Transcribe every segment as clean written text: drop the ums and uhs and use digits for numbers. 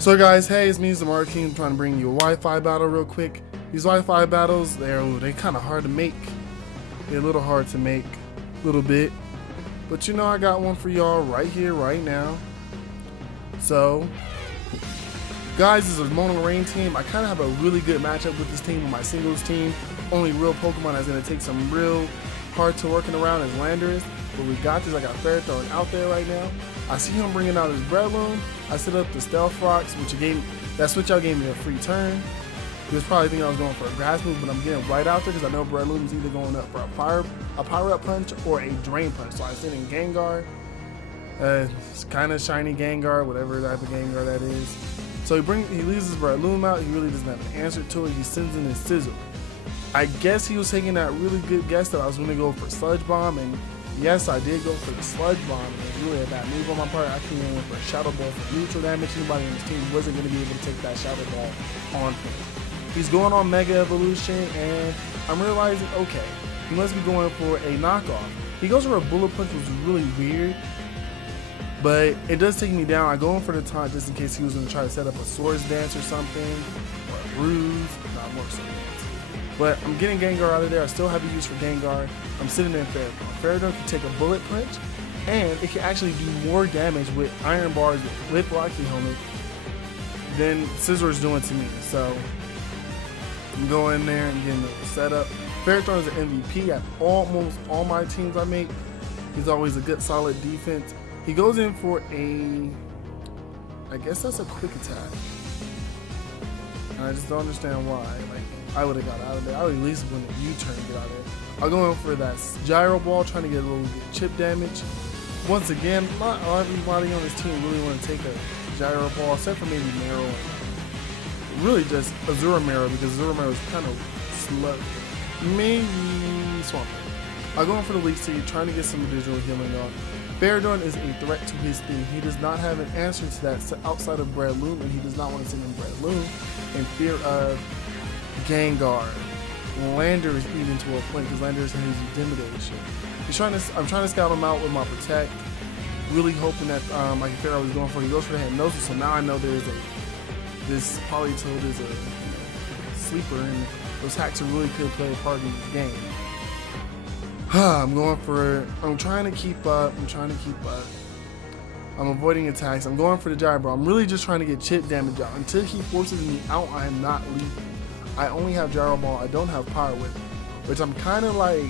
So guys, hey, it's me, Marz King, trying to bring you a Wi-Fi battle real quick. These Wi-Fi battles, they kind of hard to make. They're a little hard to make, a little bit. But you know, I got one for y'all right here, right now. So, guys, this is a Mono Rain team. I kind of have a really good matchup with this team, with my singles team. Only real Pokemon that's going to take some real hard to working around is Landorus. But we got this. I got Ferrothorn out there right now. I see him bringing out his Breloom. I set up the Stealth Rocks, that switch out gave me a free turn. He was probably thinking I was going for a grass move, but I'm getting right out there because I know Breloom's either going up for a Power Up Punch or a Drain Punch. So I send in Gengar. It's kind of shiny Gengar, whatever type of Gengar that is. So he leaves his Breloom out. He really doesn't have an answer to it. He sends in his Sizzle. I guess he was taking that really good guess that I was going to go for Sludge Bomb, and yes, I did go for the Sludge Bomb. It was really a bad move on my part. I came in for a Shadow Ball for neutral damage. Anybody on his team wasn't going to be able to take that Shadow Ball on him. He's going on Mega Evolution, and I'm realizing, okay, he must be going for a knockoff. He goes for a Bullet Punch, which was really weird, but it does take me down. I go in for the taunt just in case he was going to try to set up a Swords Dance or something, or a Ruse, not more Swords Dance. But I'm getting Gengar out of there. I still have a use for Gengar. I'm sitting in Ferrothorn. Ferrothorn can take a Bullet Punch, and it can actually do more damage with Iron Bars with Rocky Helmet than Scizor is doing to me. So I'm going in there and getting the setup. Ferrothorn is an MVP at almost all my teams I make. He's always a good, solid defense. He goes in for I guess that's a quick attack. And I just don't understand why. Like, I would have got out of there. I would at least win a U-turn to get out of there. I'll go in for that Gyro Ball, trying to get a little chip damage. Once again, not everybody on this team really want to take a Gyro Ball, except for maybe Marrow. Really just Azura Marrow, because Azura Marrow is kind of slow. Maybe Swampert. I'll go in for the Leech Seed, trying to get some visual healing off. Ferrothorn is a threat to his team. He does not have an answer to that outside of Breloom, and he does not want to send in Breloom in fear of Gengar. Landorus even to a point, because Landorus has Intimidation. I'm trying to scout him out with my Protect, really hoping that I can figure out what he's going for. He goes for the Hypnosis, so now I know this Politoed is a sleeper, and those hacks really could play a part in this game. I'm trying to keep up. I'm avoiding attacks. I'm going for the Gyro Ball. I'm really just trying to get chip damage out. Until he forces me out, I am not leaving. I only have Gyro Ball. I don't have Power Whip, which I'm kind of like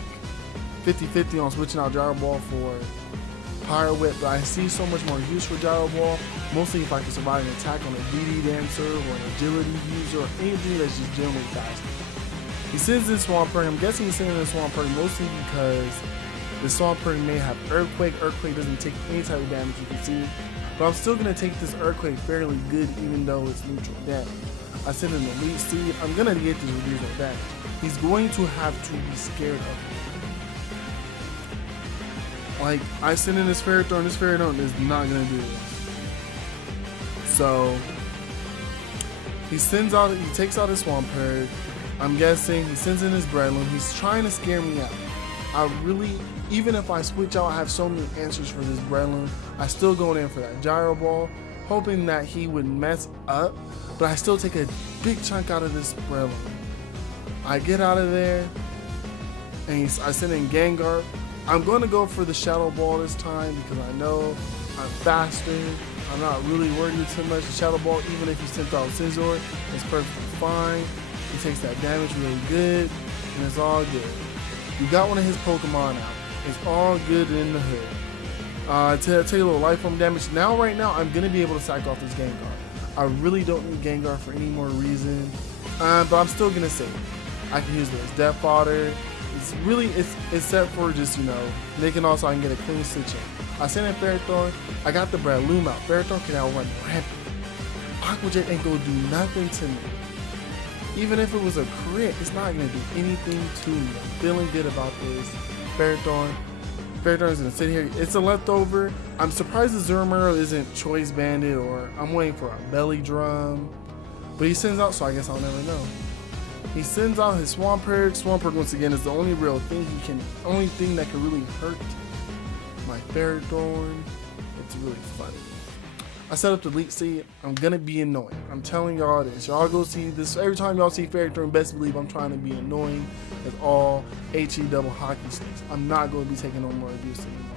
50-50 on switching out Gyro Ball for Power Whip, but I see so much more use for Gyro Ball, mostly if I can survive an attack on a DD Dancer or an Agility user or anything that's just generally faster. He sends in Swampert. I'm guessing he's sending in Swampert mostly because the Swampert may have Earthquake. Earthquake doesn't take any type of damage, you can see. But I'm still going to take this Earthquake fairly good, even though it's neutral damage. I send in the Leech Seed. I'm going to get this reduce on damage. He's going to have to be scared of me. Like, I send in this Ferrothorn. This Ferrothorn is not going to do this. So, he takes out his Swampert. I'm guessing he sends in his Breloom. He's trying to scare me out. Even if I switch out, I have so many answers for this Breloom. I still go in for that Gyro Ball, hoping that he would mess up, but I still take a big chunk out of this Breloom. I get out of there, and I send in Gengar. I'm going to go for the Shadow Ball this time because I know I'm faster. I'm not really worried too much. The Shadow Ball, even if he sent out Scizor, is perfectly fine. He takes that damage really good, and it's all good. We got one of his Pokemon out. It's all good in the hood. To take a little life form damage. Right now, I'm going to be able to sack off this Gengar. I really don't need Gengar for any more reason, but I'm still going to save it. I can use it as Death Fodder. It's set for just, making also I can get a clean switch in. I send in Ferrothorn. I got the Breloom out. Ferrothorn can now run rampant. Aqua Jet ain't going to do nothing to me. Even if it was a crit, it's not going to do anything to me. I'm feeling good about this. Ferrothorn is going to sit here. It's a leftover. I'm surprised the Zurmuro isn't Choice Banded, or I'm waiting for a Belly Drum. But he sends out, so I guess I'll never know. He sends out his Swampert. Swampert, once again, is the only real thing only thing that can really hurt my Ferrothorn. It's really funny. I set up the Elite Seed. I'm gonna be annoying. I'm telling y'all this. Y'all go see this. Every time y'all see Fairy Throne, best believe I'm trying to be annoying as all HE double hockey sticks. I'm not going to be taking no more abuse anymore.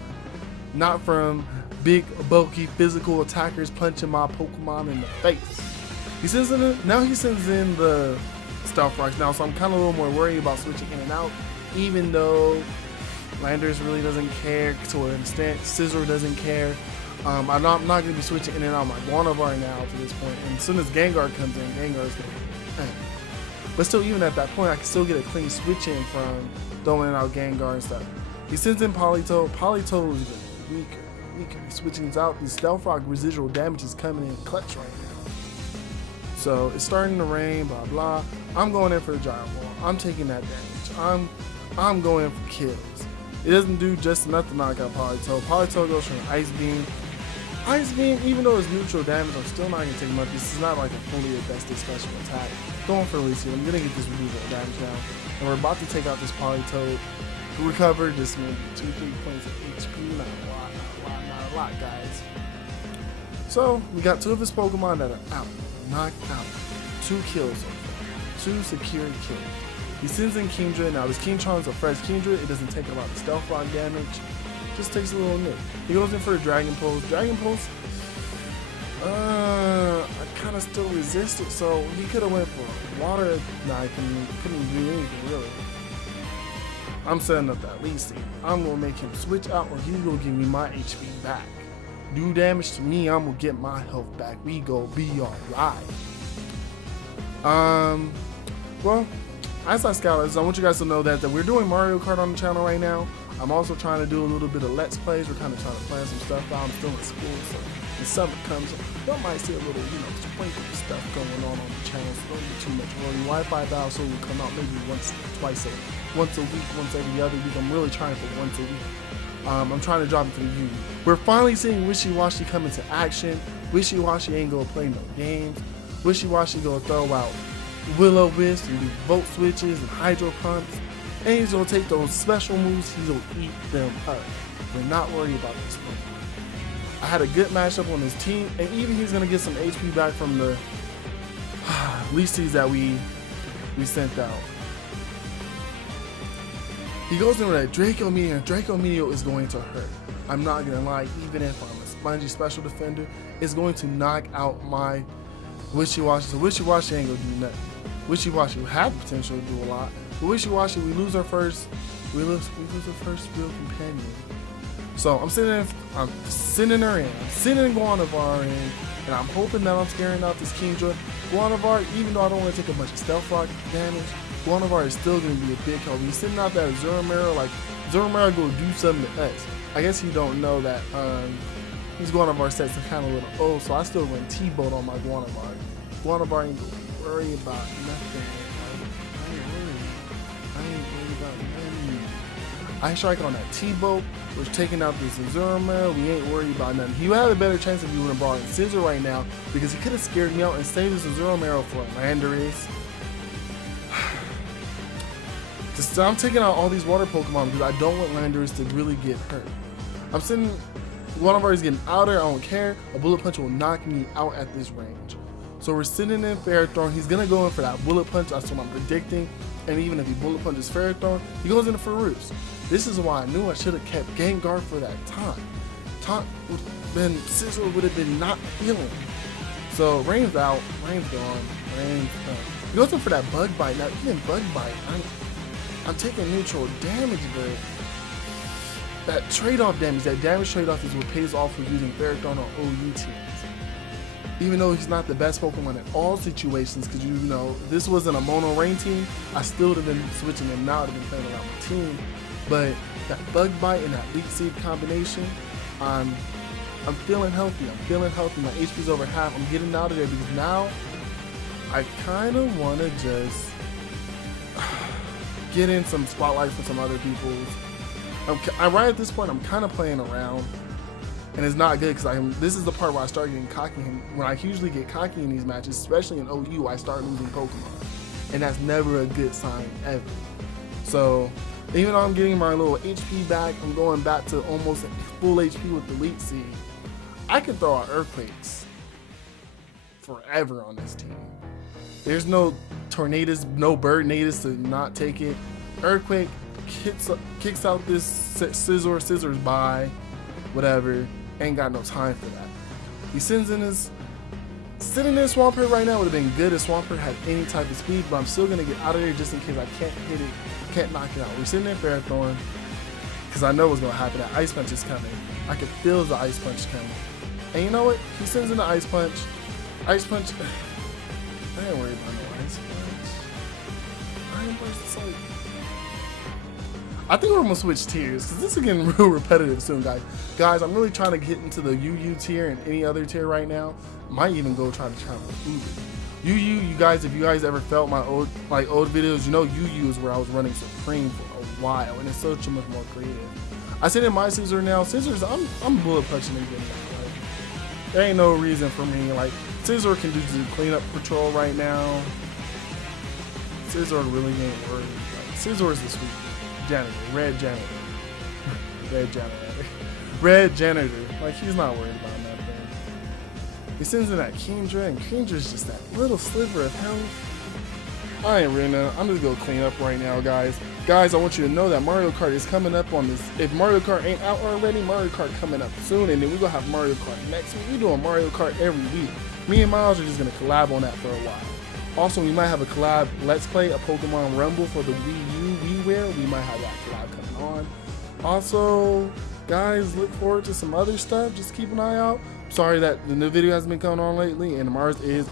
Not from big, bulky, physical attackers punching my Pokemon in the face. He sends in the Stealth Rocks now, so I'm kind of a little more worried about switching in and out, even though Landers really doesn't care to an extent. Scizor doesn't care. I'm not going to be switching in and out my Guanavar now to this point. And as soon as Gengar comes in, Gengar's going to But still, even at that point, I can still get a clean switch in from throwing out Gengar and stuff. He sends in Politoed. Politoed is even weaker. He's switching out. The Stealth Rock residual damage is coming in clutch right now. So it's starting to rain, blah, blah. I'm going in for the Giant Ball. I'm taking that damage. I'm going for kills. It doesn't do just enough to knock out Politoed. Politoed goes from Ice Beam. Ice Beam, even though it's neutral damage, I'm still not going to take much. This is not like a fully invested special attack. Going for Elite Seed. I'm going to get this residual damage down. And we're about to take out this Politoed. Recover just maybe 2-3 points of HP. Not a lot, guys. So, we got 2 of his Pokemon that are out. Knocked out. 2 kills so far. 2 secure kills. He sends in Kingdra. Now, this Kingtron's a fresh Kingdra. It doesn't take a lot of Stealth Rock damage. Just takes a little nip. He goes in for a Dragon Pulse. Dragon Pulse, I kind of still resist it, so he could have went for water. Nah, I couldn't do anything really. I'm setting up that Elite Seed. I'm gonna make him switch out, or he's gonna give me my HP back. Do damage to me, I'm gonna get my health back. We go be alright. Well, as I scout, I want you guys to know that we're doing Mario Kart on the channel right now. I'm also trying to do a little bit of Let's Plays. We're kind of trying to plan some stuff out. I'm still in school, so when summer comes, y'all might see a little, sprinkle of stuff going on the channel, so don't get too much worry. Wi-Fi Battle so will come out maybe once a week, once every other week. I'm really trying for once a week. I'm trying to drop it to you. We're finally seeing Wishy-Washy come into action. Wishy-Washy ain't gonna play no games. Wishy-Washy gonna throw out Will-O-Wisp and do Volt Switches and Hydro Pumps. And he's gonna take those special moves, he's gonna eat them up. We're not worried about this one. I had a good matchup on his team, and even he's gonna get some HP back from the Leasties that we sent out. He goes in with that Draco Meteor, and Draco Meteor is going to hurt. I'm not gonna lie, even if I'm a spongy special defender, it's going to knock out my Wishy-Washy. So Wishy-Washy ain't gonna do nothing. Wishy-Washy had potential to do a lot. But Wishy-Washy, we lose our first real companion. So I'm sending her in. I'm sending Guanavar in, and I'm hoping that I'm scaring out this Kingdra. Guanavar, even though I don't want to take a bunch of Stealth Rock damage, Guanavar is still going to be a big help. He's sending out that Azumarill, like Azumarill go do something to us. I guess you don't know that these Guanavar sets are kind of a little old, so I still run T-Bolt on my Guanavar. Guanavar ain't going to worry about nothing. I strike on that T-Bolt. We're taking out this Azumarill. We ain't worried about nothing. He would have a better chance if he would have brought in Scizor right now, because he could have scared me out and saved this Azumarill for Landorus. I'm taking out all these water Pokemon because I don't want Landorus to really get hurt. I'm sending Guanavar is getting out there. I don't care. A Bullet Punch will knock me out at this range. So we're sending in Ferrothorn. He's gonna go in for that Bullet Punch. That's what I'm predicting. And even if he Bullet Punches Ferrothorn, he goes into Ferroos. This is why I knew I should have kept Gengar for that time. Scizor would have been not healing. So Rain's out, Rain's gone, Rain's done. He goes in for that Bug Bite. Now even Bug Bite, I'm taking neutral damage, but that trade-off damage, that damage trade-off is what pays off for using Ferrothorn on OU teams. Even though he's not the best Pokemon in all situations, because you know, this wasn't a mono rain team, I still would have been switching him now, I'd have been playing around my team. But that Bug Bite and that Leech Seed combination, I'm feeling healthy. My HP's over half. I'm getting out of there because now I kind of want to just get in some spotlights for some other people. Right at this point, I'm kind of playing around, and it's not good because this is the part where I start getting cocky. When I usually get cocky in these matches, especially in OU, I start losing Pokemon, and that's never a good sign ever. So even though I'm getting my little HP back, I'm going back to almost full HP with the Elite Seed. I can throw out Earthquakes. forever on this team. There's no tornadoes, no bird natives to not take it. Earthquake kicks out this scissors by, whatever. Ain't got no time for that. He sends in his, sitting in Swampert right now would have been good if Swampert had any type of speed, but I'm still gonna get out of there just in case I can't hit it, can't knock it out. We're sitting there Ferrothorn, because I know what's gonna happen. That Ice Punch is coming. I can feel the Ice Punch coming. And you know what? He sends in the Ice Punch. Ice Punch. I ain't worried about no Ice Punch. Iron Punch is like. I think we're gonna switch tiers because this is getting real repetitive soon, guys. Guys, I'm really trying to get into the UU tier and any other tier right now. Might even go try to Uber. UU, you guys, if you guys ever felt my old videos, you know UU is where I was running Supreme for a while, and it's so much more creative. I sit in my Scissor now. Scissors, I'm bullet punching again. Like, there ain't no reason for me. Like, Scissor can do the cleanup patrol right now. Scissor really ain't worried. Like, Scissor is the sweet janitor, red janitor, red janitor, red janitor. Like, he's not worried about nothing. He sends in that Kendra, and Kendra's just that little sliver of health. I ain't really know. I'm just gonna clean up right now, guys. Guys, I want you to know that Mario Kart is coming up on this. If Mario Kart ain't out already, Mario Kart coming up soon, and then we're gonna have Mario Kart next week. We're doing Mario Kart every week. Me and Miles are just gonna collab on that for a while. Also, we might have a collab Let's Play a Pokemon Rumble for the Wii U, WiiWare. We might have that collab coming on. Also, guys, look forward to some other stuff. Just keep an eye out. Sorry that the new video hasn't been coming on lately, and Marz is